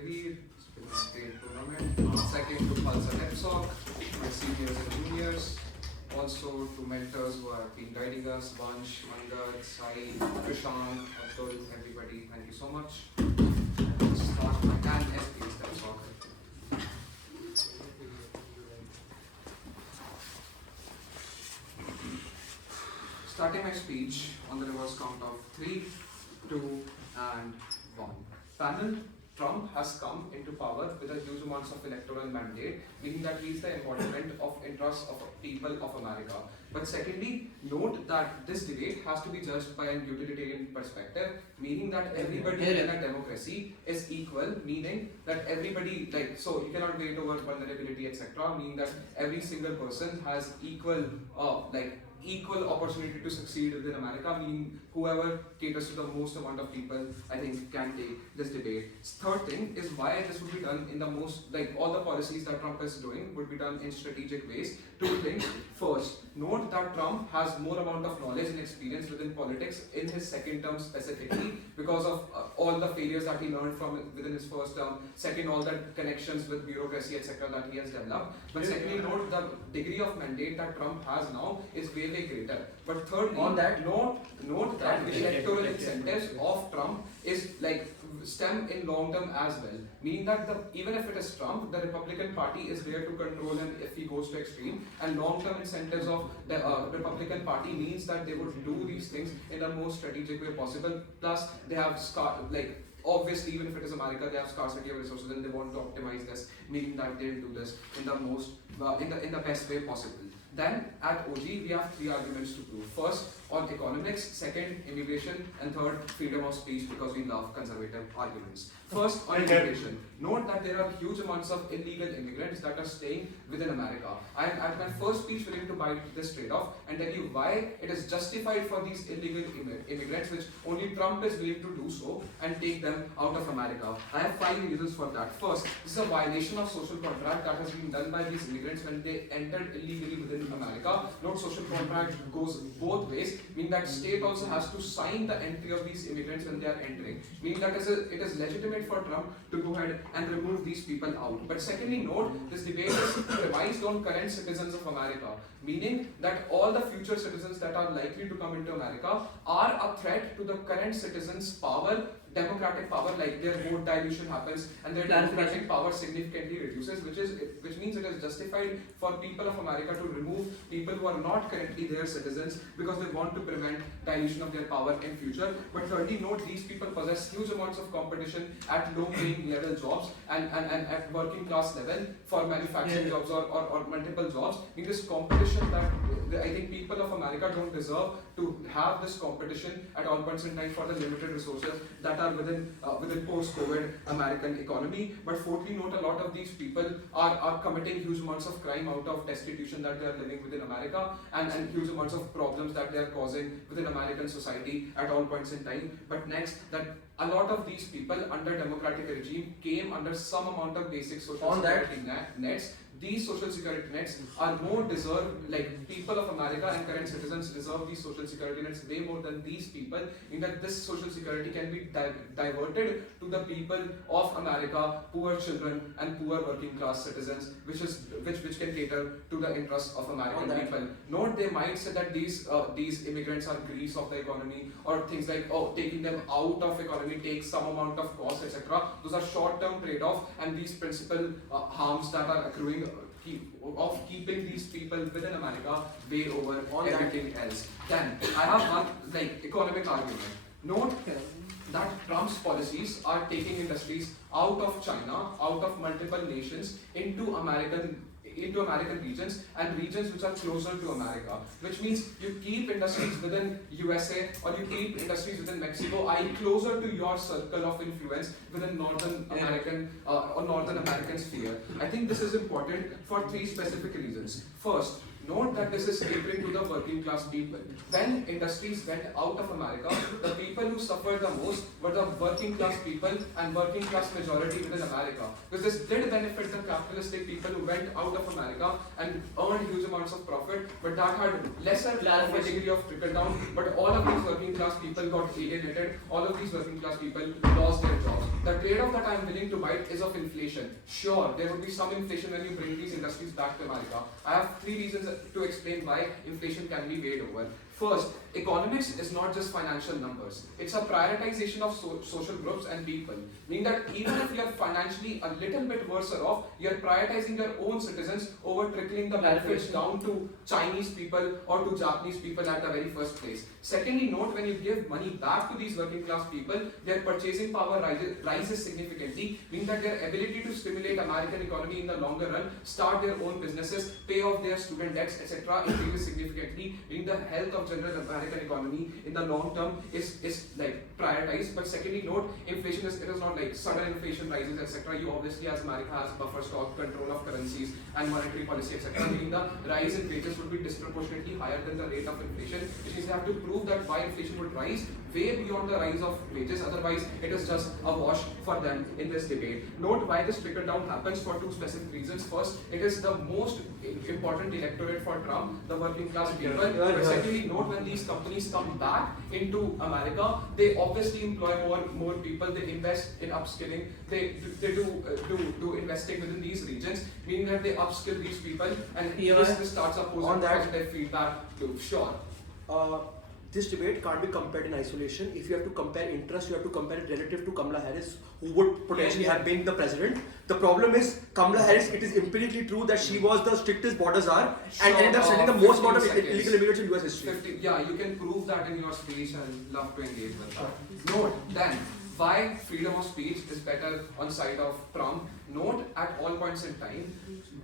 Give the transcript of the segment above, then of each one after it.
Abhayvir, it's been a great tournament. Second to Khalsa, my seniors and juniors. Also to mentors who have been guiding us, Vansh, Bhagat, Saeed, Prashant, Abdul, everybody, thank you so much. Start my SBS, that's all. Starting my speech on the reverse count of 3, 2, and 1. Panel, Trump has come into power with a huge amounts of electoral mandate, meaning that he is the embodiment of interests of people of America. But secondly, note that this debate has to be judged by an utilitarian perspective, meaning that everybody in a democracy is equal, meaning that everybody, so you cannot wait over vulnerability, etc., meaning that every single person has equal opportunity to succeed within America, meaning whoever caters to the most amount of people, I think, can take this debate. Third thing is why this would be done in the most, all the policies that Trump is doing would be done in strategic ways. Two things. First, note that Trump has more amount of knowledge and experience within politics in his second term specifically because of all the failures that he learned from within his first term. Second, all the connections with bureaucracy, etc., that he has developed. But secondly, note the degree of mandate that Trump has now is way greater. But thirdly, on that note that the electoral incentives of Trump is stem in long term as well, meaning that even if it is Trump, the Republican Party is there to control him if he goes to extreme, and long term incentives of the Republican Party means that they would do these things in the most strategic way possible. Plus, they have obviously, even if it is America, they have scarcity of resources and they want to optimize this, meaning that they'll do this in the most in the best way possible. Then at OG we have 3 arguments to prove. First, on economics, second, immigration, and third, freedom of speech, because we love conservative arguments. First, on immigration, note that there are huge amounts of illegal immigrants that are staying within America. I am at my first speech willing to bite this trade-off and tell you why it is justified for these illegal immigrants, which only Trump is willing to do so, and take them out of America. I have 5 reasons for that. First, this is a violation of social contract that has been done by these immigrants when they entered illegally within America. Note, social contract goes both ways, meaning that state also has to sign the entry of these immigrants when they are entering, meaning that it is legitimate for Trump to go ahead and remove these people out. But secondly, note, this debate is premised on current citizens of America, meaning that all the future citizens that are likely to come into America are a threat to the current citizens' power, democratic power, their vote dilution happens and their democratic power significantly reduces, which means it is justified for people of America to remove people who are not currently their citizens because they want to prevent dilution of their power in future. But thirdly, note, these people possess huge amounts of competition at low paying level jobs and at working class level for manufacturing jobs or multiple jobs. In this competition that I think people of America don't deserve to have this competition at all points in time for the limited resources that are within post-COVID American economy. But fourthly, note, a lot of these people are committing huge amounts of crime out of destitution that they are living within America and huge amounts of problems that they are causing within American society at all points in time. But next, that a lot of these people under democratic regime came under some amount of basic social security nets. These social security nets are more deserved, people of America and current citizens deserve these social security nets way more than these people, in that this social security can be diverted to the people of America, poor children and poor working class citizens, which can cater to the interests of American people. Note, they might say that these immigrants are grease of the economy, or things like, taking them out of economy takes some amount of cost, etc. Those are short-term trade-off, and these principal harms that are accruing of keeping these people within America way over everything else. Then I have one economic argument. Note that Trump's policies are taking industries out of China, out of multiple nations into American regions and regions which are closer to America, which means you keep industries within USA or you keep industries within Mexico, closer to your circle of influence within Northern American or Northern American sphere. I think this is important for 3 specific reasons. First, Note that this is catering to the working class people. When industries went out of America, the people who suffered the most were the working class people and working class majority within America. Because this did benefit the capitalistic people who went out of America and earned huge amounts of profit, but that had lesser of a degree of trickle down. But all of these working class people got alienated, all of these working class people lost their jobs. The trade-off that I am willing to bite is of inflation. Sure, there would be some inflation when you bring these industries back to America. I have 3 reasons to explain why inflation can be weighed over. First, economics is not just financial numbers. It's a prioritization of social groups and people. Meaning that even if you're financially a little bit worse off, you're prioritizing your own citizens over trickling the benefits down to Chinese people or to Japanese people at the very first place. Secondly, note when you give money back to these working class people, their purchasing power rises significantly, meaning that their ability to stimulate American economy in the longer run, start their own businesses, pay off their student debts, etc. increases significantly, meaning the health of general American economy in the long term is like prioritized. But secondly, note inflation it is not like sudden inflation rises, etc. You obviously, as America has buffer stock, control of currencies and monetary policy, etc. meaning the rise in wages would be disproportionately higher than the rate of inflation, which means they have to prove that why inflation would rise way beyond the rise of wages. Otherwise, it is just a wash for them in this debate. Note why this trickle down happens for 2 specific reasons. First, it is the most important electorate for Trump, the working class people. But secondly, note when these companies come back into America, they obviously employ more people. They invest in upskilling. They do investing within these regions, meaning that they upskill these people, and this starts a positive feedback loop. Sure. This debate can't be compared in isolation. If you have to compare interest, you have to compare it relative to Kamala Harris, who would potentially have been the president. The problem is, Kamala Harris, it is empirically true that she was the strictest border czar and ended up sending the most amount of illegal immigrants in US history. Yeah, you can prove that in your speech and love to engage with that. Note then, why freedom of speech is better on side of Trump. Note at all points in time,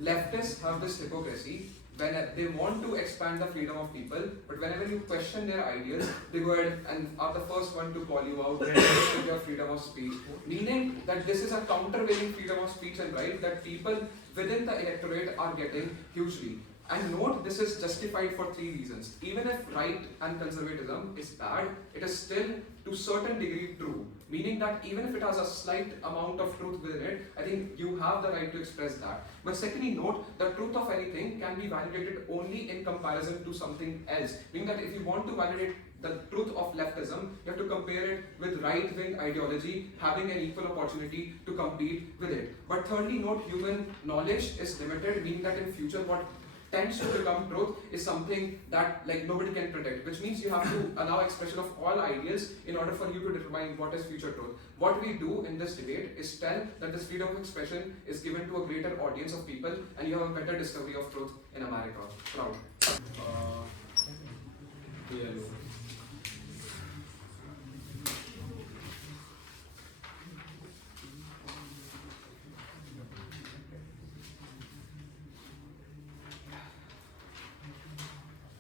leftists have this hypocrisy. When they want to expand the freedom of people, but whenever you question their ideas, they go ahead and are the first one to call you out with your freedom of speech. Meaning that this is a countervailing freedom of speech and right that people within the electorate are getting hugely. And note, this is justified for 3 reasons. Even if right and conservatism is bad, it is still to a certain degree true. Meaning that even if it has a slight amount of truth within it, I think you have the right to express that. But secondly, note, the truth of anything can be validated only in comparison to something else. Meaning that if you want to validate the truth of leftism, you have to compare it with right-wing ideology having an equal opportunity to compete with it. But thirdly, note, human knowledge is limited, meaning that in future what tends to become truth is something that like nobody can predict, which means you have to allow expression of all ideas in order for you to determine what is future truth. What we do in this debate is tell that this freedom of expression is given to a greater audience of people and you have a better discovery of truth in America. Proud.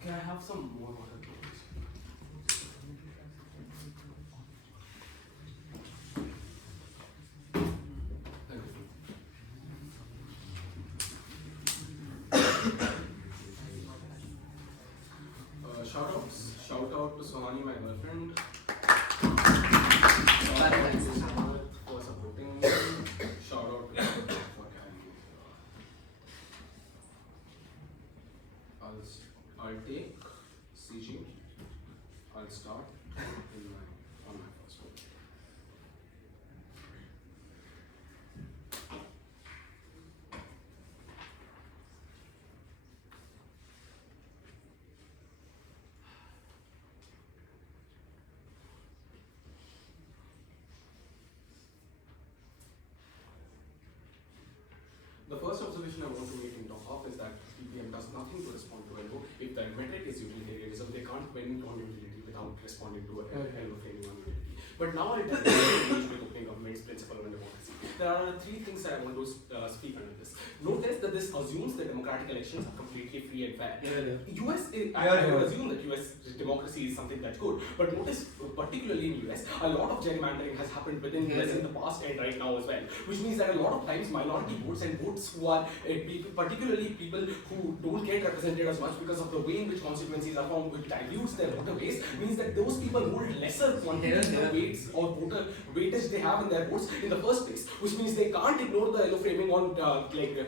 Can I have some more water, please? Shoutouts. Shout out to Sohani, my girlfriend. Thank you so much for supporting me. Shout out to Patra for carrying me. I'll take CG. I'll start on my first one. The first observation I want to make in top off is that PPM does nothing to respond to elbow. If the metric is utilitarianism, they can't win on utility without responding to a elbow framing on utility. But now I'll engage with opening government's principle on democracy. there are three things that I want to speak under this. Notice that this assumes that democratic elections are completely free and fair. US, I would assume that US democracy is something that's good, but notice, particularly in US, a lot of gerrymandering has happened within US in the past and right now as well, which means that a lot of times minority votes and votes who are, particularly people who don't get represented as much because of the way in which constituencies are formed, which dilutes their voter base, means that those people hold lesser quantities of weights or voter weightage they have in their votes in the first place, which means they can't ignore the yellow framing on the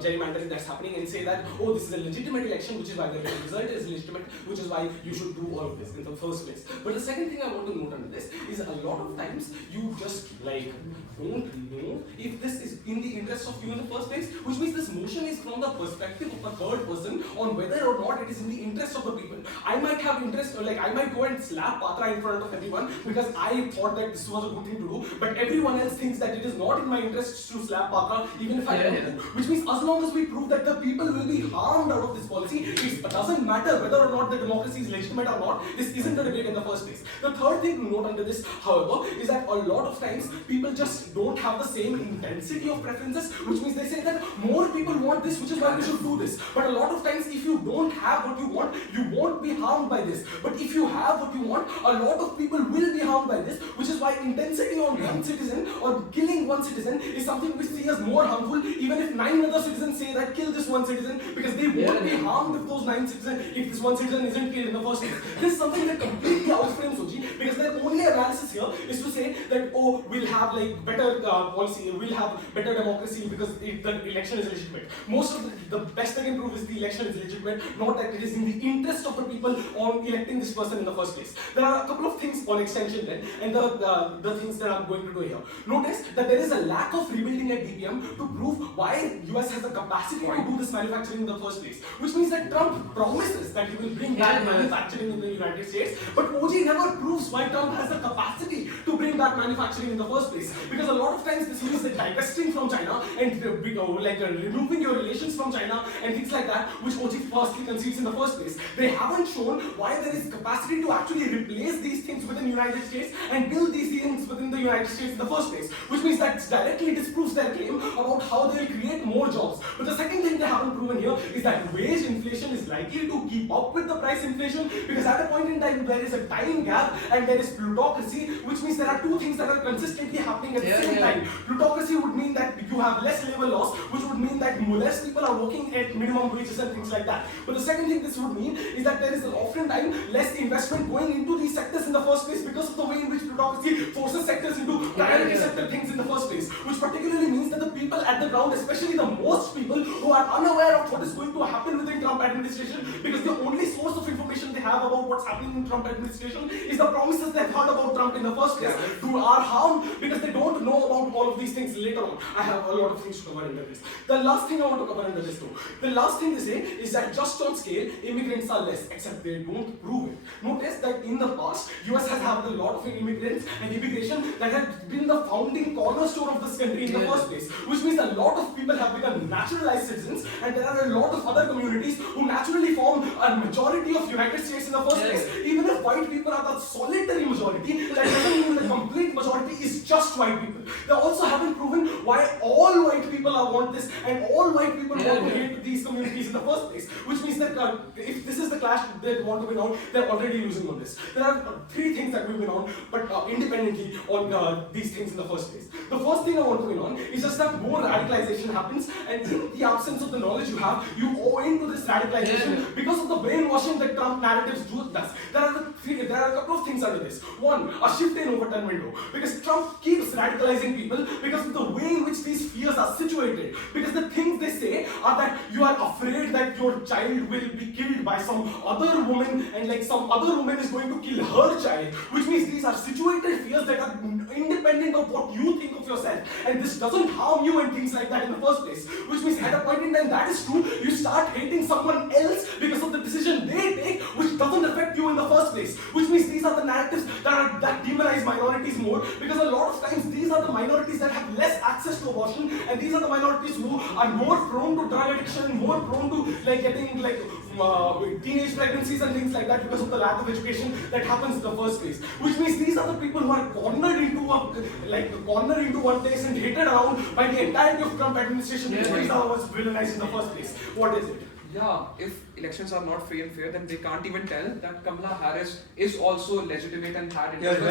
gerrymandering that's happening and say that, oh, this is a legitimate election, which is why the result is legitimate, which is why you should do all of this in the first place. But the second thing I want to note under this is a lot of times you just don't know if this is in the interest of you in the first place, which means this motion is from the perspective of the third person on whether or not it is in the interest of the people. I might have interest, I might go and slap Patra in front of everyone because I thought that this was a good thing to do, but everyone else thinks that it is not in my interest to slap Patra even if I don't do. Which means as long as we prove that the people will be harmed out of this policy, it doesn't matter whether or not the democracy is legitimate or not. This isn't a debate in the first place. The third thing to note under this, however, is that a lot of times people just don't have the same intensity of preferences, which means they say that more people want this, which is why we should do this. But a lot of times, if you don't have what you want, you won't be harmed by this. But if you have what you want, a lot of people will be harmed by this, which is why intensity on one citizen or killing one citizen is something we see as more harmful, even if 9 other citizens say that kill this one citizen, because they won't be harmed if those 9 citizens, if this one citizen isn't killed in the first place. This is something that completely outframes Soji, because their only analysis here is to say that, oh, we'll have better policy, we'll have better democracy because the election is legitimate. Most of the best they can prove is the election is legitimate, not that it is in the interest of the people on electing this person in the first place. There are a couple of things on extension then, and the things that I'm going to do here. Notice that there is a lack of rebuilding at DPM to prove why US has the capacity to do this manufacturing in the first place. Which means that Trump promises that he will bring back manufacturing in the United States, but OG never proves why Trump has the capacity to bring back manufacturing in the first place. Because a lot of times this means that divesting from China and removing your relations from China and things like that, which OG firstly concedes in the first place. They haven't shown why there is capacity to actually replace these things within the United States and build these things within the United States in the first place. Which means that directly disproves their claim about how they will create more jobs. But the second thing they haven't proven here is that wage inflation is likely to keep up with the price inflation, because at a point in time there is a time gap and there is plutocracy, which means there are two things that are consistently happening at the same time. Plutocracy would mean that you have less labor laws, which would mean that less people are working at minimum wages and things like that. But the second thing this would mean is that there is oftentimes less investment going into these sectors in the first place because of the way in which plutocracy forces sectors into priority sector things in the first place, which particularly means that the people at the ground, especially the most people who are unaware of what is going to happen within Trump administration, because the only source of information they have about what's happening in Trump administration is the promises they've heard about Trump in the first place, to our harm, because they don't know about all of these things later on. I have a lot of things to cover under this. The last thing I want to cover under this too, the last thing they say is that just on scale, immigrants are less, except they don't prove it. Notice that in the past, US has had a lot of immigrants and immigration that has been the founding cornerstone of this country in the first place, which means a lot of people have become naturalized citizens, and there are a lot of other communities who naturally form a majority of United States in the first place. Even if white people are the solitary majority, that doesn't mean the complete majority is just white people. They also haven't proven why all white people want this and all white people want to hate these communities in the first place, which means that if this is the clash they want to win on, they're already losing on this. There are three things that we win on, but independently on these things in the first place. The first thing I want to win on is just that more radicalization happens, and in the absence of the knowledge you have, you owe into this radicalization because of the brainwashing that Trump narratives does. There are a couple of things under this. One, a shift in overturn window, because Trump keeps radicalizing people because of the way in which these fears are situated. Because the things they say are that you are afraid that your child will be killed by some other woman, and some other woman is going to kill her child, which means these are situated fears that are independent of what you think of yourself, and this doesn't harm you and things like that in the first place. Which means at a point in time that is true, you start hating someone else because of the decision they take, which doesn't affect you in the first place. Which means these are the narratives that demonize minorities more, because a lot of times these are the minorities that have less access to abortion, and these are the minorities who are more prone to drug addiction, more prone to getting teenage pregnancies and things like that because of the lack of education that happens in the first place. Which means these are the people who are cornered into one place and hated around by the entirety of Trump administration. These are what's villainized in the first place. What is it? Yeah, if elections are not free and fair, then they can't even tell that Kamala Harris is also legitimate and had it.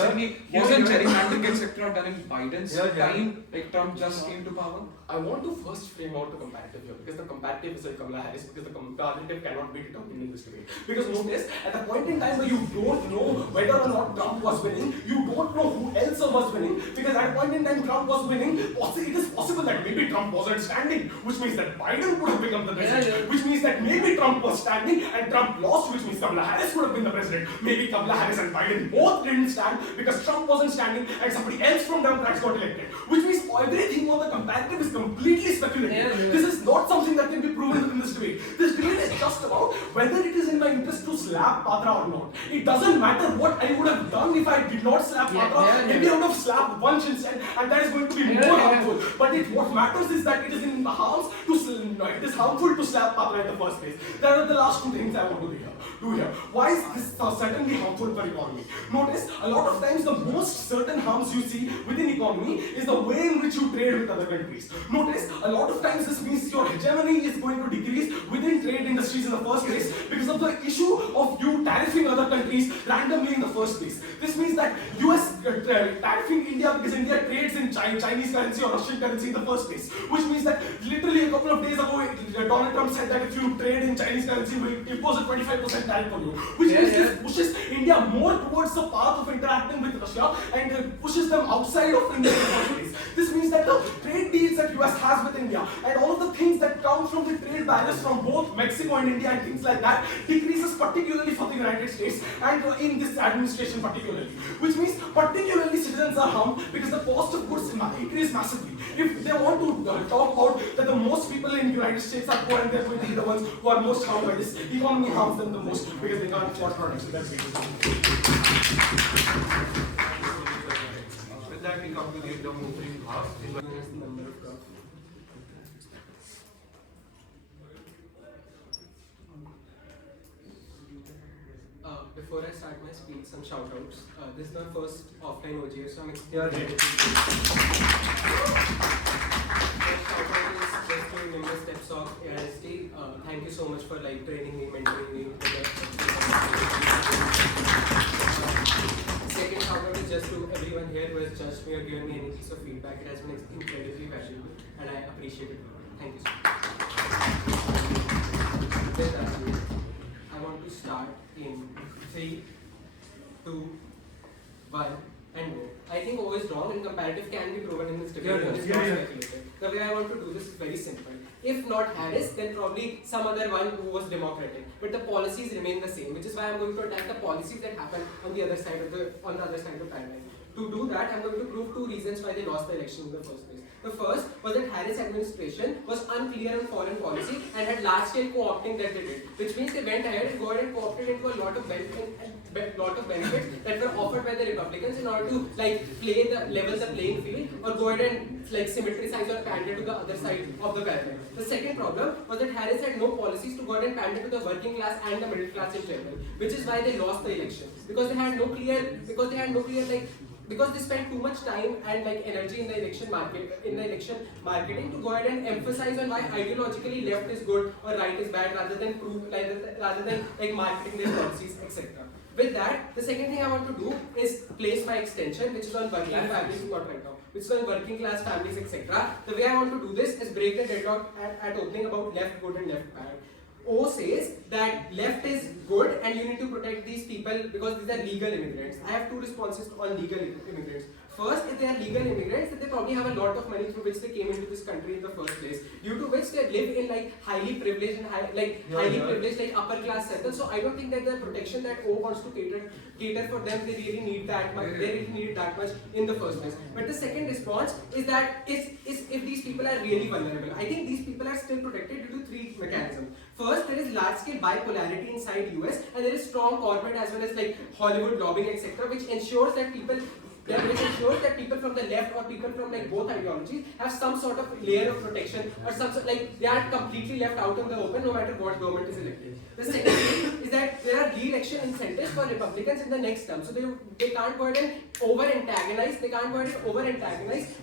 Wasn't gerrymandering etc. done in Biden's time, like Trump just came to power? I want to first frame out the comparative here because the comparative is like Kamala Harris because the comparative cannot be determined in this debate. Because notice, at the point in time where you don't know whether or not Trump was winning, you don't know who else was winning because at a point in time Trump was winning, it is possible that maybe Trump wasn't standing, which means that Biden could have become the president, which means that maybe Trump was standing and Trump lost, which means Kamala Harris could have been the president. Maybe Kamala Harris and Biden both didn't stand because Trump wasn't standing and somebody else from Democrats got elected. Which means everything on the comparative is completely speculative. This is not something that can be proven in this debate. This debate is just about whether it is in my interest to slap Patra or not. It doesn't matter what I would have done if I did not slap Patra. Maybe I would have slapped Vansh instead, and that is going to be more harmful. But what matters is that it is in the harms to it is harmful to slap Patra in the first place. There are the last two things I want to do here. Why is this certainly harmful for economy? Notice, a lot of times the most certain harms you see within economy is the way in which you trade with other countries. Notice, a lot of times this means your hegemony is going to decrease within trade industries in the first place because of the issue of you tariffing other countries randomly in the first place. This means that US tariffing India because India trades in Chinese currency or Russian currency in the first place. Which means that literally a couple of days ago, Donald Trump said that if you trade in Chinese currency, we'll impose a 25% tariff on you. Which means this pushes India more towards the path of interacting with Russia and pushes them outside of India in the first place. This means that the trade deals that US has with India and all of the things that come from the trade barriers from both Mexico and India and things like that decreases particularly for the United States and in this administration particularly. Which means particularly citizens are harmed because the cost of goods increase massively. If they want to talk about that the most people in the United States are poor and they're going to be the ones who are most harmed by this, economy harms them the most because they can't afford products. That's it. With that, we come to the opening half. Before I start my speech, some shout-outs. This is my first offline OGA, so I'm excited. First shout-out is just to remember steps of ARST. Thank you so much for training me, mentoring me. Second shout-out is just to everyone here who has judged me or given me any piece of feedback. It has been incredibly valuable and I appreciate it. Thank you so much. With that, I want to start in 3, 2, 1, and go. I think O is wrong and comparative can be proven in this debate. It's not speculative. The way I want to do this is very simple. If not Harris, then probably some other one who was democratic. But the policies remain the same, which is why I'm going to attack the policies that happen on the other side of the paradigm. To do that, I'm going to prove 2 reasons why they lost the election in the first place. The first was that Harris administration was unclear on foreign policy and had large-scale co-opting that they did, which means they went ahead and co-opted into a lot of benefits that were offered by the Republicans in order to level the playing field or go ahead and symmetricize or pander to the other side of the paradigm. The second problem was that Harris had no policies to go ahead and pander to the working class and the middle class in general, which is why they lost the election because they spent too much time and energy in the election marketing to go ahead and emphasize on why ideologically left is good or right is bad rather than marketing their policies, etc. With that, the second thing I want to do is place my extension, which is on working families, not right now, which is on working class families, etc. The way I want to do this is break the deadlock at opening about left good and left bad. O says that left is good and you need to protect these people because these are legal immigrants. I have 2 responses on legal immigrants. First, if they are legal immigrants, then they probably have a lot of money through which they came into this country in the first place, due to which they live in highly privileged and privileged upper class circles. So I don't think that the protection that O wants to cater for them, they really need that much. They really need it that much in the first place. But the second response is that if these people are really vulnerable, I think these people are still protected due to 3 mechanisms. First, there is large-scale bipolarity inside US, and there is strong corporate as well as Hollywood lobbying, etc., which ensures that people which ensures that people from the left or people from like both ideologies have some sort of layer of protection or some sort, like they are completely left out in the open no matter what government is elected. The second thing is that there are re-election incentives for Republicans in the next term, so they can't go ahead and over-antagonize,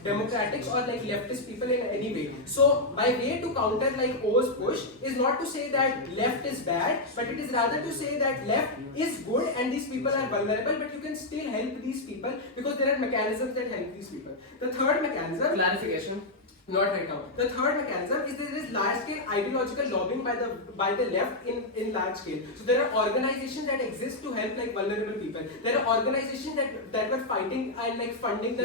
Democrats or like leftist people in any way. So my way to counter like O's push is not to say that left is bad, but it is rather to say that left is good and these people are vulnerable, but you can still help these people because there are mechanisms that help these people. The third mechanism, clarification. not right now. The third mechanism is there is large-scale ideological lobbying by the left in large scale. So there are organizations that exist to help like vulnerable people. There are organizations that were fighting and like funding the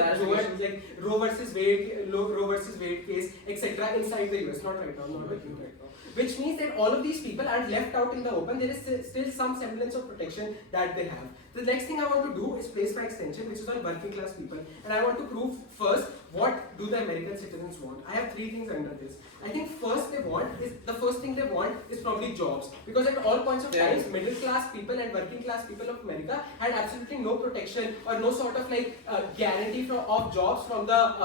Roe versus Wade case, etc. inside the US. Not right now. Not working right now. Which means that all of these people are left out in the open. There is still some semblance of protection that they have. The next thing I want to do is place my extension, which is on working class people, and I want to prove first what do the American citizens want. I have three things under this. I think the first thing they want is probably jobs, because at all points of time, middle class people and working class people of America had absolutely no protection or no sort of like guarantee of jobs from the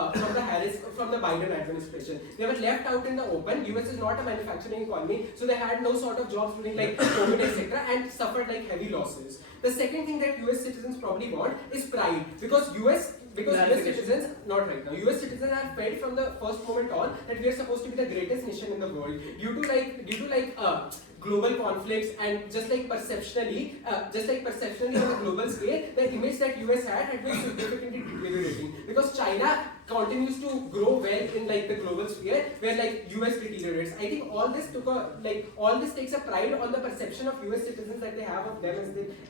Biden administration. They were left out in the open. US is not a manufacturing economy, so they had no sort of jobs during like COVID, etc., and suffered like heavy losses. The second thing that US citizens probably want is pride, because US citizens, not right now, US citizens are fed from the first moment on that we are supposed to be the greatest nation in the world due to global conflicts and just like perceptionally on a global scale, the image that US had been significantly deteriorating because China continues to grow well in like the global sphere where like US deteriorates. I think all this takes a pride on the perception of US citizens that they have of them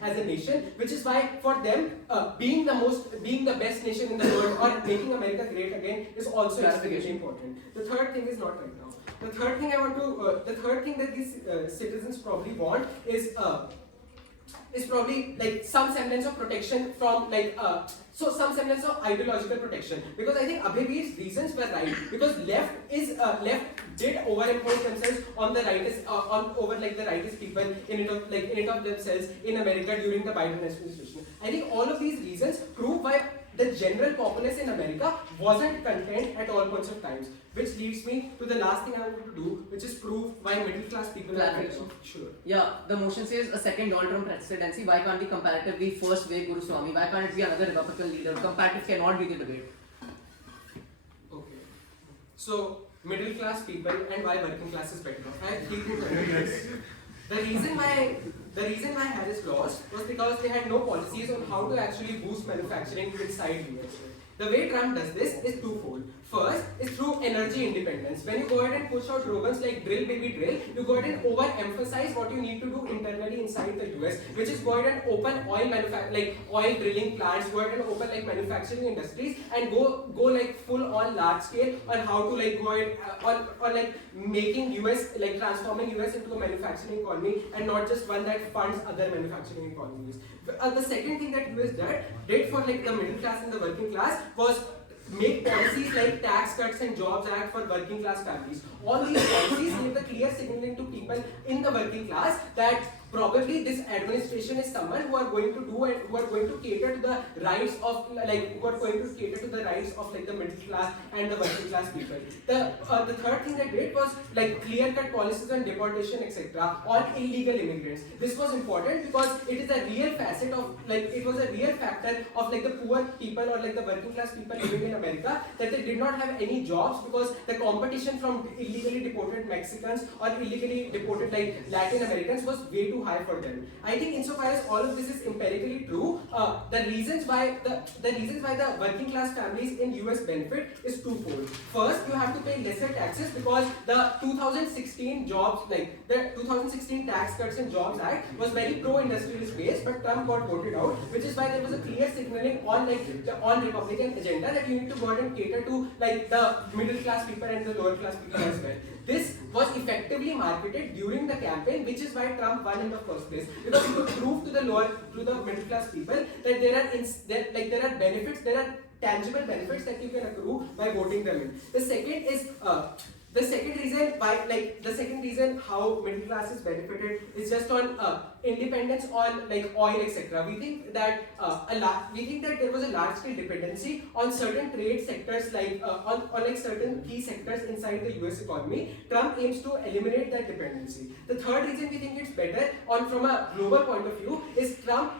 as a nation, which is why for them being the best nation in the world or making America great again is also extremely important. The third thing is not right now. The third thing that these citizens probably want is probably like some semblance of protection from some semblance of ideological protection, because I think Abhayvir's reasons were right, because left did overimpose themselves on the rightist over like the rightist people in it of themselves in America during the Biden administration. I think all of these reasons prove why the general populace in America wasn't content at all points of times, which leads me to the last thing I wanted to do, which is prove why middle class people are right. Sure. Yeah, the motion says a second Donald Trump presidency. Why can't the comparatively first way Guru Swami? Why can't it be another Republican leader? Comparative cannot be the debate. Okay. So middle class people and why working class is better. I have three things under this. The reason why Harris lost was because they had no policies on how to actually boost manufacturing inside US. The way Trump does this is twofold. First is through energy independence. When you go ahead and push out slogans like drill baby drill, you go ahead and overemphasize what you need to do internally inside the US, which is go ahead and open oil drilling plants, go ahead and open like manufacturing industries, and go like full on large scale on how to like go ahead or like making US like transforming US into a manufacturing economy and not just one that funds other manufacturing economies. The second thing that US did for like the middle class and the working class was make policies like Tax Cuts and Jobs Act for working class families. All these policies give the clear signaling to people in the working class that probably this administration is someone who are going to do and who are going to cater to the rights of the middle class and the working class people. The third thing they did was like clear-cut policies on deportation, etc., on illegal immigrants. This was important because it is a real facet of it was a real factor of like the poor people or like the working class people living in America, that they did not have any jobs because the competition from illegally deported Mexicans or illegally deported like Latin Americans was way too high for them. I think insofar as all of this is empirically true, the reasons why the working class families in US benefit is twofold. First, you have to pay lesser taxes because the 2016 Tax Cuts and Jobs Act was very pro-industrialist based, but Trump got voted out, which is why there was a clear signaling on Republican agenda that you need to go ahead and cater to like the middle class people and the lower class people as well. This was effectively marketed during the campaign, which is why Trump won in the first place, because he could prove to the middle class people that there are benefits, there are tangible benefits that you can accrue by voting them in. The second is The second reason why, the second reason how middle class is benefited is just on independence on oil, etc. We think that there was a large scale dependency on certain trade sectors, on certain key sectors inside the US economy. Trump aims to eliminate that dependency. The third reason we think it's better from a global point of view is Trump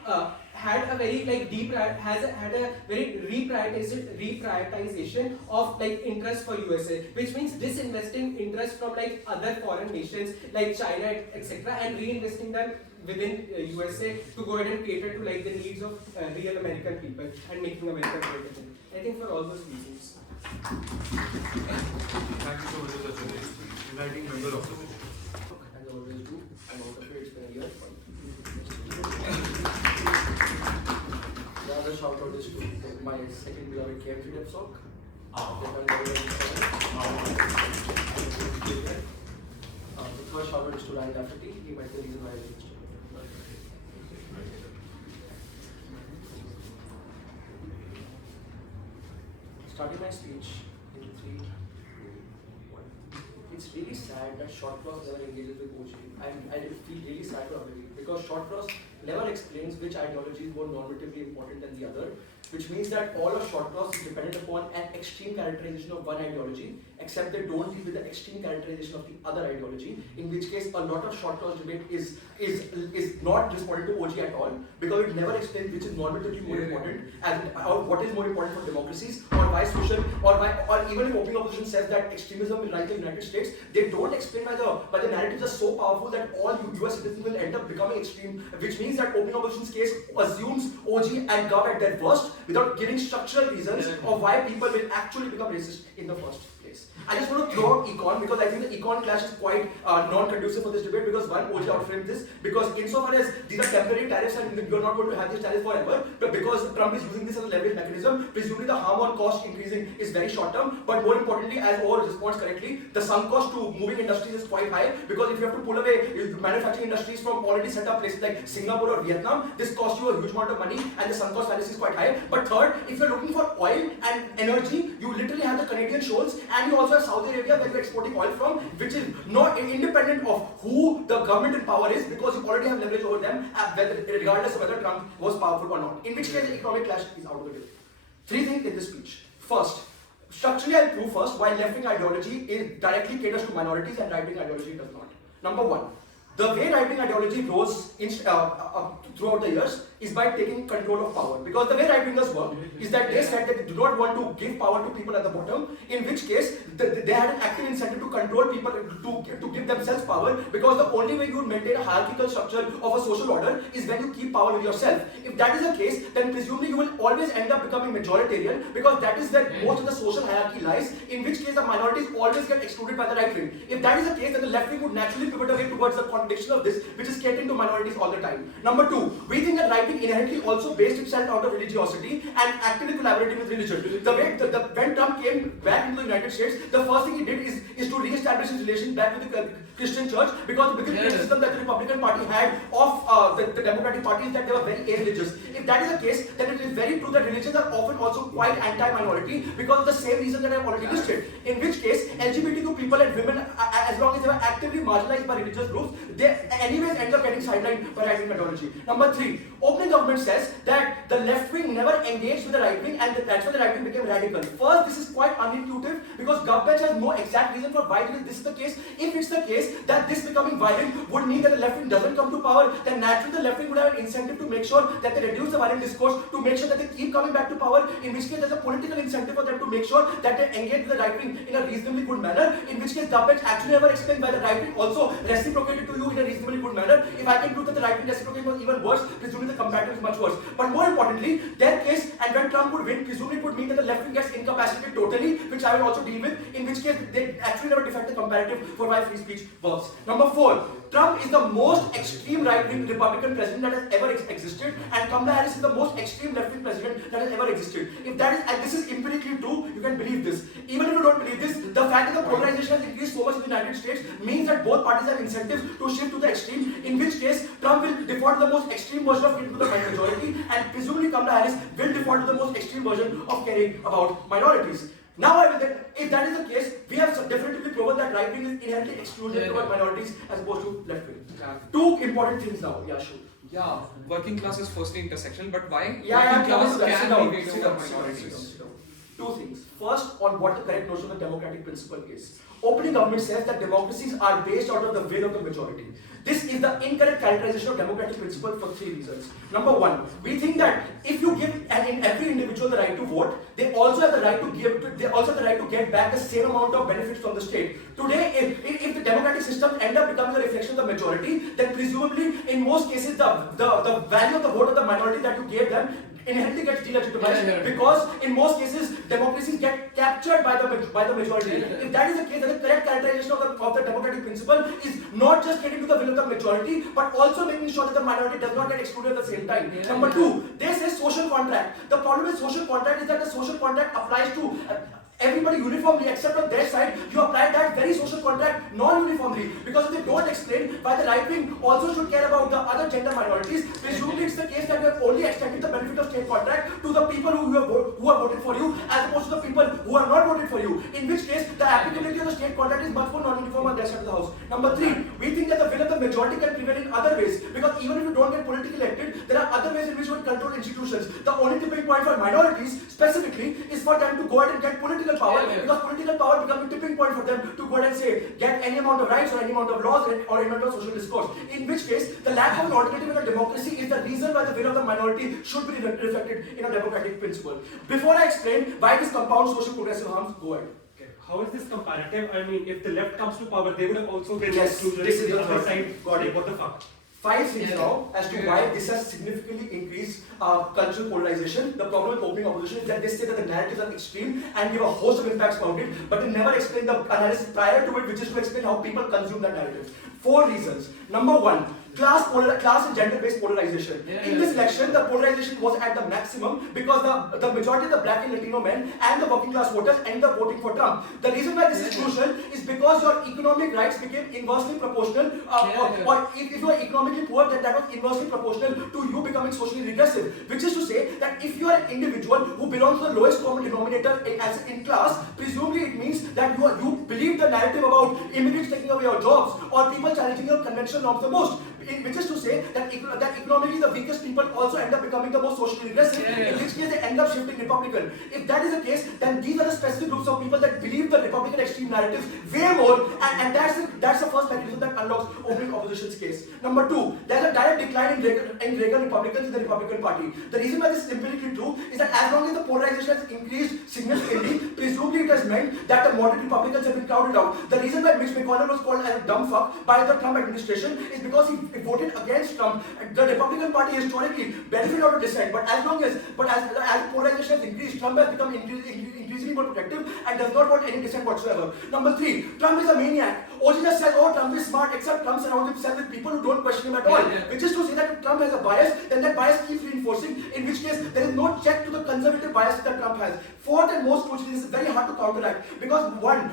had a very had a very reprioritization of interest for USA, which means disinvesting interest from other foreign nations like China, etc., and reinvesting them within USA to go ahead and cater to the needs of real American people and making America great again. I think for all those reasons. Thank you so much for such a very enlightening member of the session. As I always do, I'm out of here, it's been a year. The other shout out is to my second beloved KM3 Depsoc. The third shout out is to Riyan Dahiya. He might be the reason why I did this. Starting my speech in 3, 2, 1. It's really sad that short clause never engages with OG. I feel really sad for Abhayvir because short clause never explains which ideology is more normatively important than the other, which means that all of short clause is dependent upon an extreme characterization of one ideology, except they don't deal with the extreme characterization of the other ideology, in which case a lot of short clause debate is not responded to OG at all, because it never explains which is normatively more important, or what is more important for democracies, or why social, or even if opening opposition says that extremism will rise in the United States, they don't explain why the narratives are so powerful that all US citizens will end up becoming extreme, which means that opening opposition's case assumes OG and Gov at their worst, without giving structural reasons of why people will actually become racist in the first place. I just want to throw out econ because I think the econ clash is quite non-conducive for this debate because one, OG outframed this because insofar as these are temporary tariffs and you're not going to have these tariffs forever, but because Trump is using this as a leverage mechanism, presumably the harm on cost increasing is very short term, but more importantly, as all responds correctly, the sunk cost to moving industries is quite high because if you have to pull away manufacturing industries from already set up places like Singapore or Vietnam, this costs you a huge amount of money and the sunk cost fallacy is quite high. But third, if you're looking for oil and energy, you literally have the Canadian shoals and you also have Saudi Arabia where you're exporting oil from, which is not independent of who the government in power is because you already have leverage over them regardless of whether Trump was powerful or not. In which case the economic clash is out of the way. 3 things in this speech. First, structurally I'll prove first why left-wing ideology directly caters to minorities and right-wing ideology does not. Number 1, the way right-wing ideology grows throughout the years is by taking control of power. Because the way right-wingers work is that they said that they do not want to give power to people at the bottom, in which case they had an active incentive to control people, to give themselves power, because the only way you would maintain a hierarchical structure of a social order is when you keep power with yourself. If that is the case, then presumably you will always end up becoming majoritarian, because that is where most of the social hierarchy lies, in which case the minorities always get excluded by the right wing. If that is the case, then the left wing would naturally pivot away towards the contradiction of this, which is catering to minorities all the time. Number 2, we think that right wing inherently also based itself out of religiosity and actively collaborating with religion. The way when Trump came back into the United States, the first thing he did is to re-establish his relations back with the Christian church, because the biggest criticism that the Republican Party had of the Democratic Party is that they were very irreligious. If that is the case, then it is very true that religions are often also quite anti-minority because of the same reason that I have already listed. In which case, LGBTQ people and women, as long as they were actively marginalized by religious groups, they anyways end up getting sidelined by right-wing ideology. Number 3, opening government says that the left wing never engaged with the right wing and that's why the right wing became radical. First, this is quite unintuitive because government has no exact reason for why this is the case. If it's the case that this becoming violent would mean that the left wing doesn't come to power, then naturally the left wing would have an incentive to make sure that they reduce the violent discourse, to make sure that they keep coming back to power, in which case there's a political incentive for them to make sure that they engage with the right wing in a reasonably good manner, in which case government actually never explained why the right wing also reciprocated to you in a reasonably good manner. If I can prove that the right wing reciprocated was even worse, presumably the comparative is much worse. But more importantly, their case, and when Trump would win, presumably it would mean that the left wing gets incapacitated totally, which I will also deal with, in which case they actually never defend the comparative for why free speech works. Number 4, Trump is the most extreme right-wing Republican president that has ever existed, and Kamala Harris is the most extreme left-wing president that has ever existed. If that is, and this is empirically true, you can believe this. Even if you don't believe this, the fact that the polarization has increased so much in the United States means that both parties have incentives to shift to the extreme, in which case Trump will default to the most extreme version of getting to the majority, and presumably Kamala Harris will default to the most extreme version of caring about minorities. Now, if that is the case, we have definitively proven that right wing is inherently exclusionary toward minorities as opposed to left wing. Yeah. Two important things now. Yeah, sure. Yeah, working class is firstly intersectional, but why? Yeah, Working class sit can down, be weighted sit over down, sit down, sit down, minorities. sit down. Two things. First, on what the correct notion of the democratic principle is. Opening government says that democracies are based out of the will of the majority. This is the incorrect characterization of democratic principle for three reasons. Number one, we think that if you give every individual the right to vote, they also have the right to get back the same amount of benefits from the state. Today, if the democratic system end up becoming a reflection of the majority, then presumably in most cases the value of the vote of the minority that you gave them inherently gets delegitimized because in most cases democracies get captured by the majority. If that is the case, then the correct characterization of the democratic principle is not just getting to the will of the majority, but also making sure that the minority does not get excluded at the same time. Number two, they say social contract. The problem with social contract is that the social contract applies to everybody uniformly except on their side. You apply that very social contract non-uniformly because if they don't explain why the right wing also should care about the other gender minorities, presumably it's the case that you have only extended the benefit of state contract to the people who have voted for you as opposed to the people who are not voted for you, in which case the applicability of the state contract is much more non-uniform on their side of the house. Number three, we think that the will of the majority can prevail in other ways because even if you don't get politically elected, there are other ways in which you can control institutions. The only tipping point for minorities specifically is for them to go ahead and get political power, because political power becomes a tipping point for them to go ahead and say, get any amount of rights or any amount of laws or any amount of social discourse. In which case, the lack of an alternative in a democracy is the reason why the will of the minority should be reflected in a democratic principle. Before I explain why this compounds social progressive harms, go ahead. How is this comparative? I mean, if the left comes to power, they would have also been excluded. This is the other third side. Got it. What the fuck? Five things now as to why this has significantly increased cultural polarization. The problem with opening opposition is that they say that the narratives are extreme and give a host of impacts around it, but they never explain the analysis prior to it, which is to explain how people consume that narrative. Four reasons. Number one, class and gender-based polarization. In this election, the polarization was at the maximum because the majority of the black and Latino men and the working class voters ended up voting for Trump. The reason why this is crucial is because your economic rights became inversely proportional, or if you are economically poor, then that was inversely proportional to you becoming socially regressive. Which is to say that if you are an individual who belongs to the lowest common denominator in class, presumably it means that you believe the narrative about immigrants taking away your jobs or people challenging your conventional norms the most. Which is to say that economically the weakest people also end up becoming the most socially regressive, in which case they end up shifting Republican. If that is the case, then these are the specific groups of people that believe the Republican extreme narratives way more, and that's the first mechanism that unlocks opening opposition's case. Number two, there's a direct decline in Reagan Republicans in the Republican Party. The reason why this is empirically true is that as long as the polarization has increased significantly, presumably it has meant that the moderate Republicans have been crowded out. The reason why Mitch McConnell was called as a dumb fuck by the Trump administration is because he voted against Trump. The Republican Party historically benefited out of dissent, but as polarization has increased, Trump has become increasingly more protective and does not want any dissent whatsoever. Number three, Trump is a maniac. OG just says, oh, Trump is smart, except Trump surrounds himself with people who don't question him at all. Which is to say that if Trump has a bias, then that bias keeps reinforcing, in which case there is no check to the conservative bias that Trump has. Fourth and most crucially, this is very hard to counteract because one,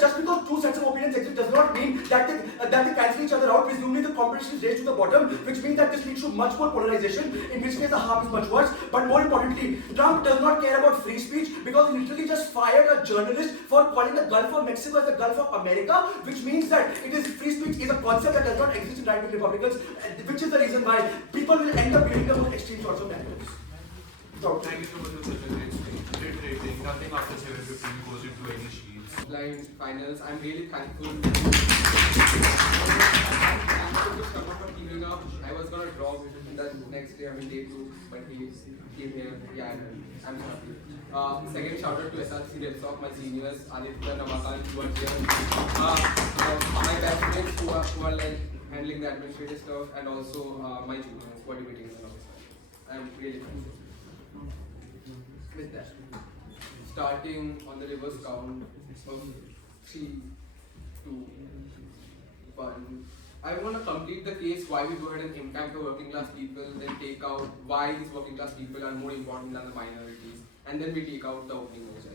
just because two sets of opinions exist does not mean that they cancel each other out. Presumably the competition is raised to the bottom, which means that this leads to much more polarization, in which case the harm is much worse. But more importantly, Trump does not care about free speech because he literally just fired a journalist for calling the Gulf of Mexico as the Gulf of America, which means that free speech is a concept that does not exist in right-wing Republicans, which is the reason why people will end up believing the most extreme sorts of narratives. So, thank you so much for such a great thing. Nothing after 7:15 goes into any sheets. Blind finals. I'm really thankful. I'm thankful to someone for teaming up. I was gonna drop the next day, day 2, but he came here. Yeah, I'm happy. Second shout out to SRC Repsoc, my seniors, Aditya Tyagi, who are here. My best friends who are like handling the administrative stuff, and also my juniors who are debating and all this stuff. I'm really thankful. With that, starting on the reverse count of 3, 2, 1. I want to complete the case why we go ahead and impact the working class people, then take out why these working class people are more important than the minorities, and then we take out the opening notes.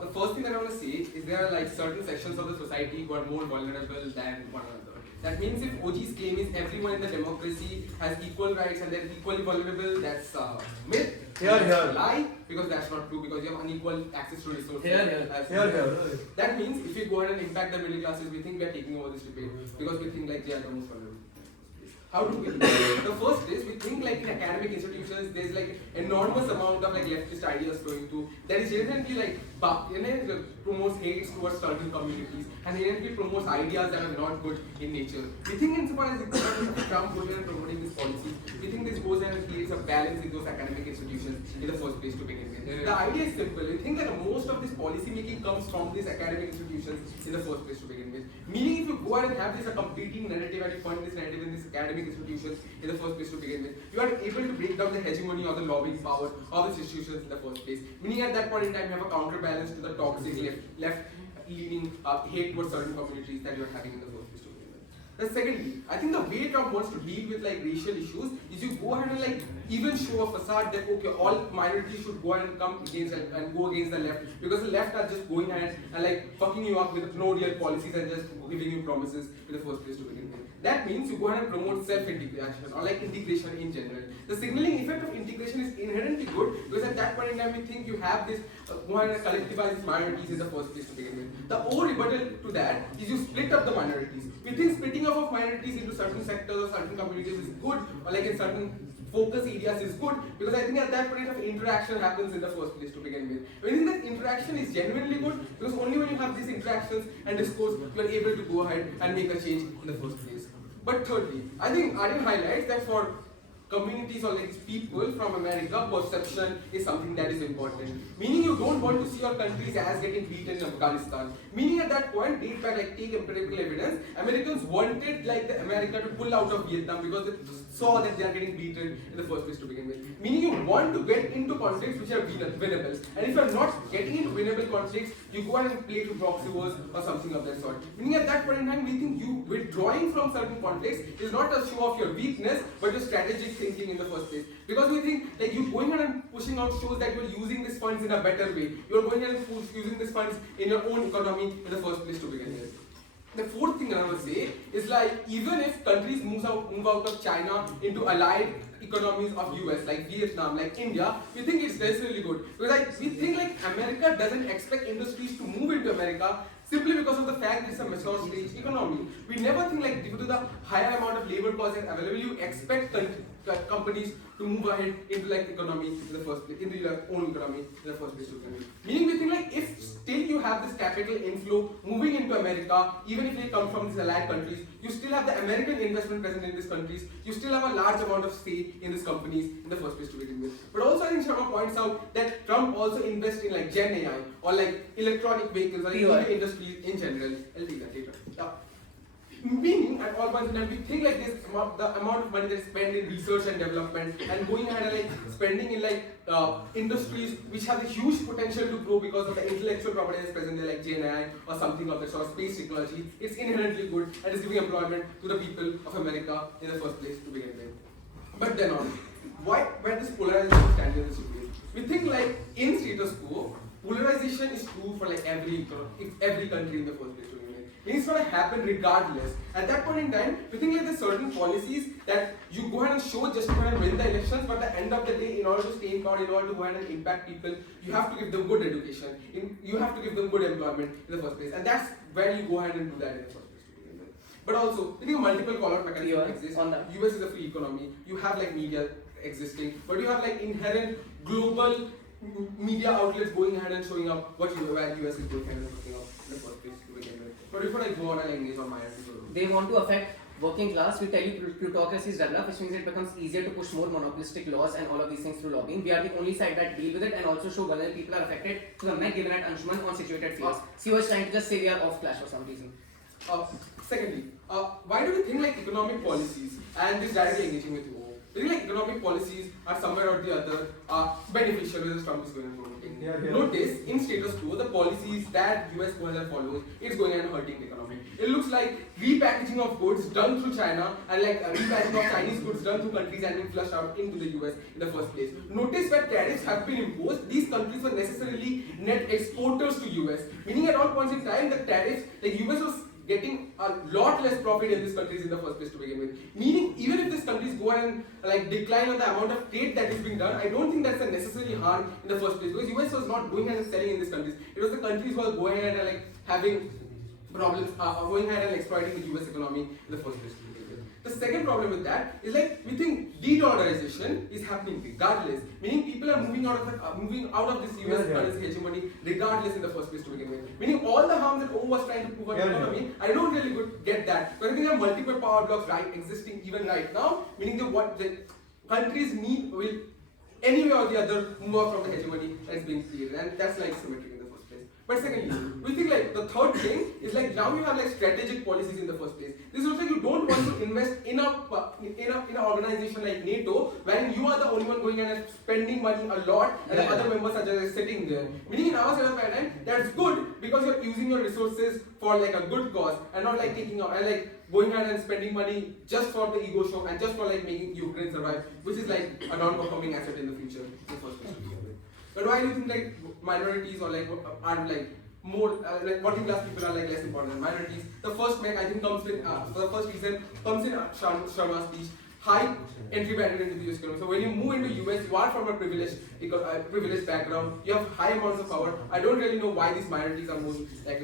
The first thing that I want to say is there are like certain sections of the society who are more vulnerable than one another. That means if OG's claim is everyone in the democracy has equal rights and they're equally vulnerable, that's a myth. Here. That's a lie, because that's not true, because you have unequal access to resources. Here. That means if we go ahead and impact the middle classes, we think we are taking over this debate, because we think like they are the most vulnerable. How do we do that? The first is, we think like in academic institutions, there's like enormous amount of like leftist ideas flowing through. That is inherently like, promotes hate towards certain communities, and inherently promotes ideas that are not good in nature. We think insofar as Trump goes and promoting this policy, we think this goes and creates a balance in those academic institutions in the first place to begin with. The idea is simple. We think that most of this policy making comes from these academic institutions in the first place to begin with. Meaning if you go ahead and have this a competing narrative and you fund this narrative in this academic institutions in the first place to begin with, you are able to break down the hegemony or the lobbying power of these institutions in the first place. Meaning at that point in time you have a counterbalance to the toxic left-leaning hate towards certain communities that you are having in the first place to begin with. Then secondly, I think the way Trump wants to deal with like racial issues is you go ahead and like even show a facade that okay, all minorities should go ahead and come against and go against the left, because the left are just going ahead and like fucking you up with no real policies and just giving you promises in the first place to begin with. That means you go ahead and promote self-integration or like integration in general. The signaling effect of integration is inherently good, because at that point in time we think you have this go ahead and collectivize these minorities in the first place to begin with. The O rebuttal to that is you split up the minorities. We think splitting up of minorities into certain sectors or certain communities is good, or like in certain focus areas is good, because I think at that point of interaction happens in the first place to begin with. I think that interaction is genuinely good, because only when you have these interactions and discourse, you are able to go ahead and make a change in the first place. But thirdly, I think Aaryan highlights that for communities or like people from America, perception is something that is important. Meaning you don't want to see your countries as getting beaten in Afghanistan. Meaning at that point, date back, like take empirical evidence, Americans wanted like the America to pull out of Vietnam because they saw that they are getting beaten in the first place to begin with. Meaning you want to get into conflicts which are winnable. And if you are not getting into winnable conflicts, you go ahead and play to proxy wars or something of that sort. Meaning at that point in time, we think you withdrawing from certain conflicts is not a show of your weakness, but your strategic thinking in the first place. Because we think like you going ahead and pushing out shows that you're using these funds in a better way. You're going ahead and using these funds in your own economy in the first place to begin with. The fourth thing I would say is like even if countries move out of China into allied economies of US like Vietnam, like India, we think it's necessarily good. Because like, we think like America doesn't expect industries to move into America simply because of the fact it's a mature stage economy. We never think like due to the higher amount of labor costs that available, you expect companies to move ahead into like economy in the first place, into your own economy in the first place. Meaning we think like if still you have this capital inflow moving into America, even if they come from these allied countries, you still have the American investment present in these countries, you still have a large amount of stake in these companies in the first place to begin with. But also I think Sharma points out that Trump also invests in like Gen AI or like electronic vehicles or EV industries in general. I'll take that later. Meaning at all points in time we think like this the amount of money that's spent in research and development and going ahead and like spending in like industries which have a huge potential to grow because of the intellectual property that's present there like Gen AI or something of that sort of space technology, it's inherently good and is giving employment to the people of America in the first place to begin with. But then on, where this polarization stands in this debate? We think like in status quo, polarization is true for like every country in the first place. It's going to happen regardless. At that point in time, we think like there's certain policies that you go ahead and show just to go ahead and win the elections, but at the end of the day, in order to stay in power, in order to go ahead and impact people, you have to give them good education. You have to give them good employment in the first place. And that's where you go ahead and do that in the first place. But also, we think multiple call-out mechanisms exist. US is a free economy. You have like media existing, but you have like inherent global media outlets going ahead and showing up where US is going ahead and looking up in the first place to begin with. But before I go on, I'll engage on my article. They want to affect working class. We tell you plutocracy is developed, which means it becomes easier to push more monopolistic laws and all of these things through lobbying. We are the only side that deal with it and also show whether people are affected to the men given at Ansuman on situated fields. See what's trying to just say we are off clash for some reason. Secondly, why do we think like economic policies and this directly engaging with you? I think like economic policies are somewhere or the other beneficial whether Trump is going to promoting. Notice in status quo the policies that US follows, it's going and hurting the economy. It looks like repackaging of goods done through China and like repackaging of Chinese goods done through countries and being flushed out into the US in the first place. Notice where tariffs have been imposed, these countries were necessarily net exporters to US. Meaning at all points in time the tariffs, like US was getting a lot less profit in these countries in the first place to begin with. Meaning, even if these countries go and like decline on the amount of trade that is being done, I don't think that's a necessarily harm in the first place, because US was not going ahead and selling in these countries. It was the countries who were going ahead and like having problems, going ahead and exploiting the US economy in the first place. The second problem with that is like we think de-dollarization is happening regardless, meaning people are moving out of this US currency hegemony regardless in the first place to begin with. Meaning all the harm that O was trying to prove on the economy, I don't really get that. But I think there are multiple power blocks existing even right now, meaning what the countries will anyway or the other move out from the hegemony that is being created, and that's like symmetric in the first place. But secondly, we think like the third thing is like now you have like strategic policies in the first place. This is also you don't want to invest in an organization like NATO, wherein you are the only one going and spending money a lot, and the other members are just sitting there. Meaning in our set of paradigm, that's good because you're using your resources for like a good cause and not like taking out and like going ahead and spending money just for the ego show and just for like making Ukraine survive, which is like a non-performing asset in the future. In the first place. But why do you think like minorities or like are like more like working class people are like less important than minorities? The first I think comes with the first reason comes in Sharma's speech. High entry barrier into the US economy. So when you move into US, you are from a privileged background. You have high amounts of power. I don't really know why these minorities are most like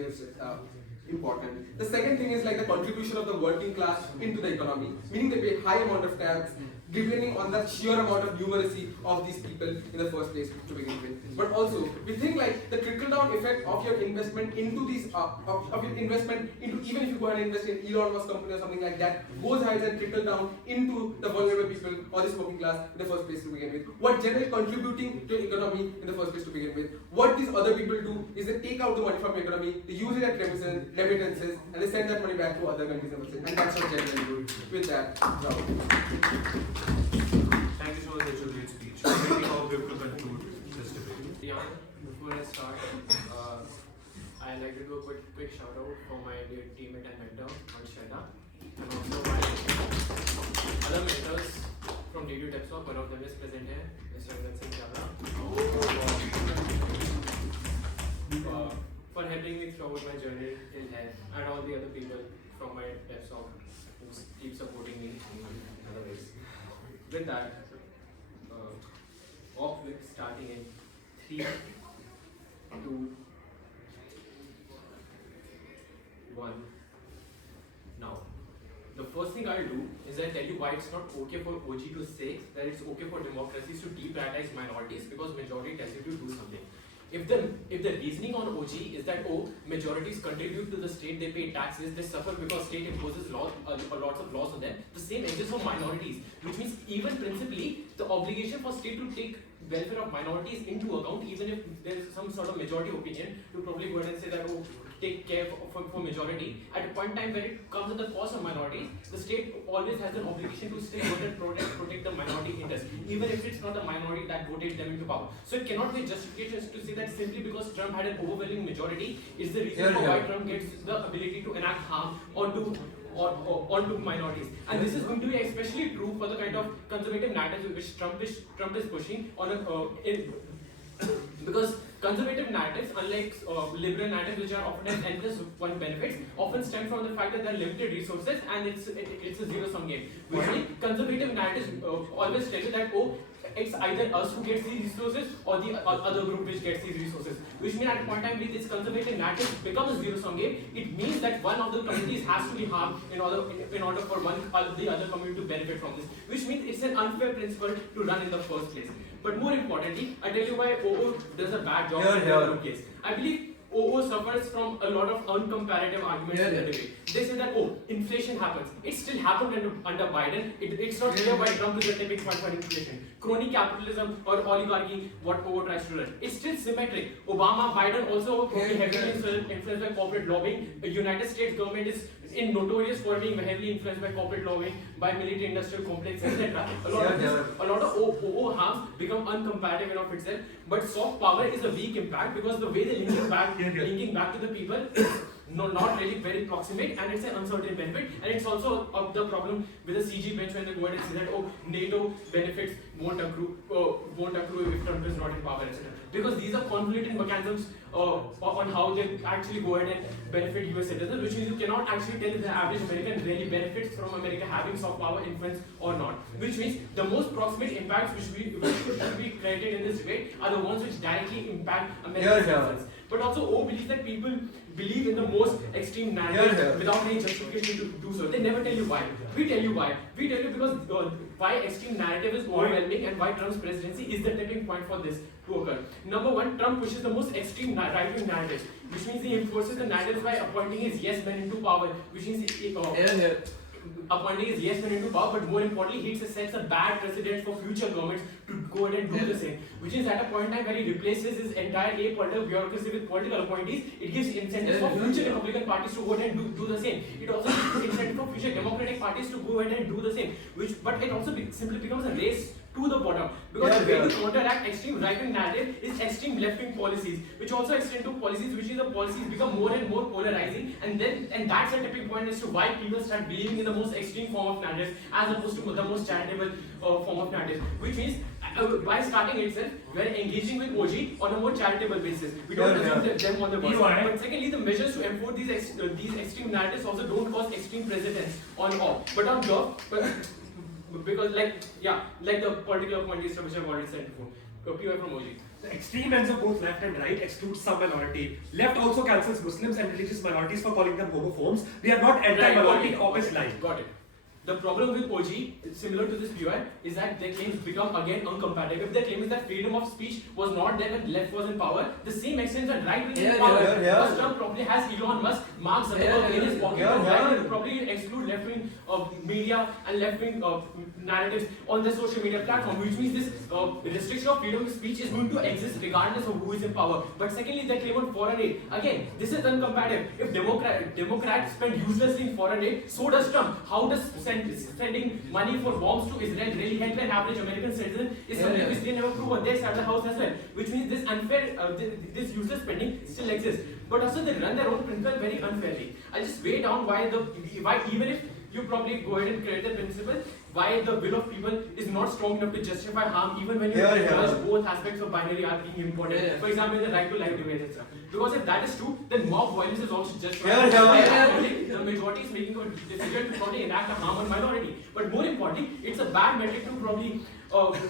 important. The second thing is like the contribution of the working class into the economy, meaning they pay high amount of tax, depending on the sheer amount of numeracy of these people in the first place to begin with. But also, we think like the trickle-down effect of your investment into these, of your investment into, even if you go and invest in Elon Musk company or something like that, goes ahead and trickle down into the vulnerable people or this working class in the first place to begin with. What generally contributing to the economy in the first place to begin with. What these other people do is they take out the money from the economy, they use it as remittances, and they send that money back to other countries and that's what generally good. With that, Thank you so much for your great speech. Maybe now we have to conclude this debate. Yeah, before I start, I'd like to do a quick shout out for my dear teammate and mentor, Vansh Chadha, and also my other mentors from DD Tepsop. One of them is present here, Mr. Ansuman Pattanayak, for helping me throughout my journey till here, and all the other people from my Tepsop who keep supporting me in other ways. With that, off with starting in 3, 2, 1. Now, the first thing I'll do is I'll tell you why it's not okay for OG to say that it's okay for democracies to deprioritize minorities, because majority tells you to do something. If the reasoning on OG is that majorities contribute to the state, they pay taxes, they suffer because state imposes lots of laws on them, the same exists for minorities, which means even principally the obligation for state to take welfare of minorities into account, even if there is some sort of majority opinion, to probably go ahead and say that take care for majority. At a point in time when it comes at the cost of minorities, the state always has an obligation to stay and protect the minority interest, even if it's not the minority that voted them into power. So it cannot be justification to say that simply because Trump had an overwhelming majority is the reason for why Trump gets the ability to enact harm onto minorities. And this is going to be especially true for the kind of conservative narratives which Trump is pushing on because conservative narratives, unlike liberal narratives which are often as N+1 benefits, often stem from the fact that there are limited resources and it's a zero-sum game. Usually, conservative narratives always tell you that it's either us who gets these resources or the other group which gets these resources. Which means at a point in time when this conservative narrative becomes a zero-sum game, it means that one of the communities has to be harmed in order for the other community to benefit from this. Which means it's an unfair principle to run in the first place. But more importantly, I tell you why OO does a bad job in the case. I believe OO suffers from a lot of uncomparative arguments in the debate. They say that, inflation happens. It still happened under Biden. It's not clear why Trump is the tipping point for inflation. Crony capitalism or oligarchy, what OO tries to run. It's still symmetric. Obama, Biden also heavily influenced by corporate lobbying. The United States government is notorious for being heavily influenced by corporate lobbying, by military industrial complex, etc. A lot of OO harms become uncomparative in of itself. But soft power is a weak impact because the way they're linking back to the people is not really very proximate, and it's an uncertain benefit. And it's also the problem with the CG bench when they go ahead and say that, oh, NATO benefits won't accrue if Trump is not in power, etc. Because these are convoluted mechanisms on how they actually go ahead and benefit US citizens, which means you cannot actually tell if the average American really benefits from America having soft power influence or not. Which means the most proximate impacts which should be credited in this debate are the ones which directly impact American citizens. But also, O believes that people believe in the most extreme narrative without any justification to do so. They never tell you why. We tell you why. We tell you because why extreme narrative is overwhelming and why Trump's presidency is the tipping point for this to occur. Number one, Trump pushes the most extreme right-wing narratives, which means he enforces the narratives by appointing his yes men into power, which means appointing his yes men into power, but more importantly, he sets a bad precedent for future governments to go ahead and do the same. Which is at a point in time where he replaces his entire apolitical bureaucracy with political appointees, it gives incentives for future Republican parties to go ahead and do the same. It also gives incentives for future Democratic parties to go ahead and do the same. But it also simply becomes a race to the bottom, because the way to counteract extreme right-wing narrative is extreme left-wing policies, which also extend to policies which is the policies become more and more polarizing, and that's a tipping point as to why people start believing in the most extreme form of narrative as opposed to the most charitable form of narrative. Which means by starting itself, we're engaging with OG on a more charitable basis. We don't assume them on the worst. But secondly, the measures to enforce these extreme narratives also don't cause extreme precedents on all, but on job. Because like the political appointees which I've already said before, PY from OG. The extreme ends of both left and right excludes some minority. Left also cancels Muslims and religious minorities for calling them homophobes. They are not anti-minority opposite line. Got it. The problem with OG, similar to this PY, is that their claims become again uncompatible. If their claim is that freedom of speech was not there when left was in power, the same extends that right wing in power. Because Trump probably has Elon Musk, Mark Zuckerberg in his pocket. Right will probably exclude left wing media and left wing narratives on the social media platform, which means this restriction of freedom of speech is going to exist regardless of who is in power. But secondly, they claim on foreign aid. Again, this is uncompatible. If Democrats spend uselessly in foreign aid, so does Trump. How does sending money for bombs to Israel really help an average American citizen is something which they never prove on their side of the house as well. Which means this unfair, this useless spending still exists. But also they run their own principle very unfairly. I'll just weigh down why even if you probably go ahead and create the principle, why the will of people is not strong enough to justify harm, even when you acknowledge both aspects of binary are being important. For example, the right to life debate, etc. Because if that is true, then mob violence is also justified. The majority is making a decision to probably enact a harm on minority. But more importantly, it's a bad metric to probably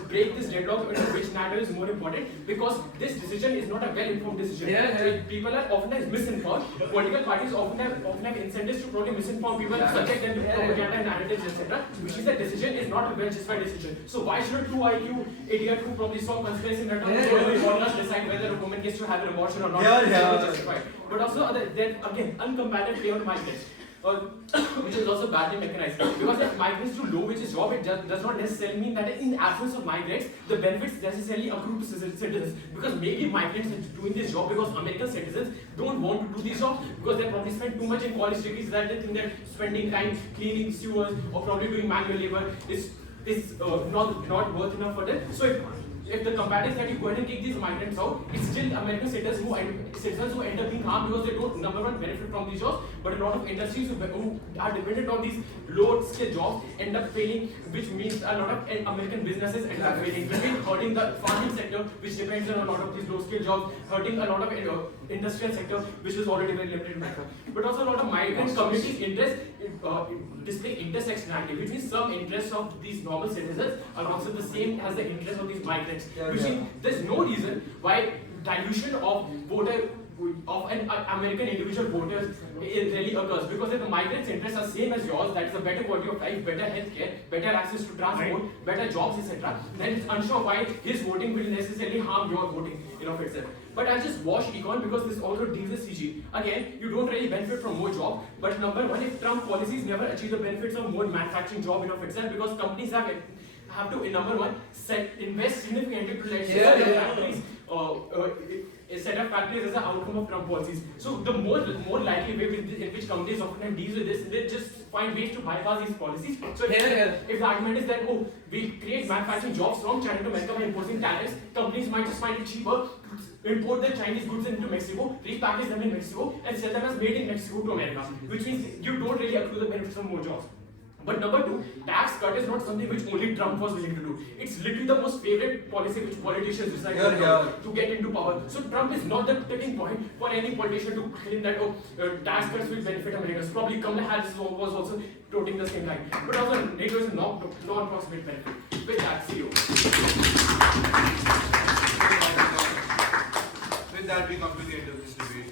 break this deadlock into which narrative is more important, because this decision is not a well-informed decision. People are oftentimes misinformed. Political parties often have incentives to probably misinform people, subject them to propaganda narratives, etc. Which is that decision is not a well-justified decision. So why should a 2 IQ idiot who probably saw conspiracy narratives decide whether a woman gets to have an abortion or not? Justified. But also then again uncompatible claim on migrants. Which is also badly mechanized, because if migrants do low wages job, it does not necessarily mean that in absence of migrants, the benefits necessarily accrue to citizens. Because maybe migrants are doing this job because American citizens don't want to do these jobs, because they probably spend too much in college degrees that they think that spending time cleaning sewers or probably doing manual labor is not worth enough for them. So if the comparative that you go ahead and take these migrants out, it's still American citizens who end up being harmed because they don't, number one, benefit from these jobs, but a lot of industries who are dependent on these low-skilled jobs end up failing, which means a lot of American businesses end up failing, which means hurting the farming sector, which depends on a lot of these low-skilled jobs, hurting a lot of industrial sector, which is already very limited in America. But also a lot of migrant communities' interest display intersectionality, which means some interests of these normal citizens are also the same as the interests of these migrants. Which means there's no reason why dilution of an American individual voters really occurs, because if the migrants' interests are same as yours, that is a better quality of life, better healthcare, better access to transport, better jobs, etc., then it's unsure why his voting will necessarily harm your voting in of itself. But I'll just wash econ because this also deals with CG. Again, you don't really benefit from more job, but number one, if Trump policies never achieve the benefits of more manufacturing job in of itself, because companies have to, number one, invest significantly to let's say factories set up factories as an outcome of Trump policies. So the more likely way in which companies often deals with this, they just find ways to bypass these policies. So if the argument is that we create manufacturing jobs from China to America by imposing tariffs, companies might just find it cheaper, import the Chinese goods into Mexico, repackage them in Mexico, and sell them as made in Mexico to America, which means you don't really accrue the benefits from more jobs. But number two, tax cut is not something which only Trump was willing to do. It's literally the most favorite policy which politicians decide to get into power. So Trump is not the tipping point for any politician to claim that tax cuts will benefit Americans. Probably Kamala Harris was also toting the same line. But also NATO is a non-approximate benefit. With that, see you. With that, we come to the end of this debate.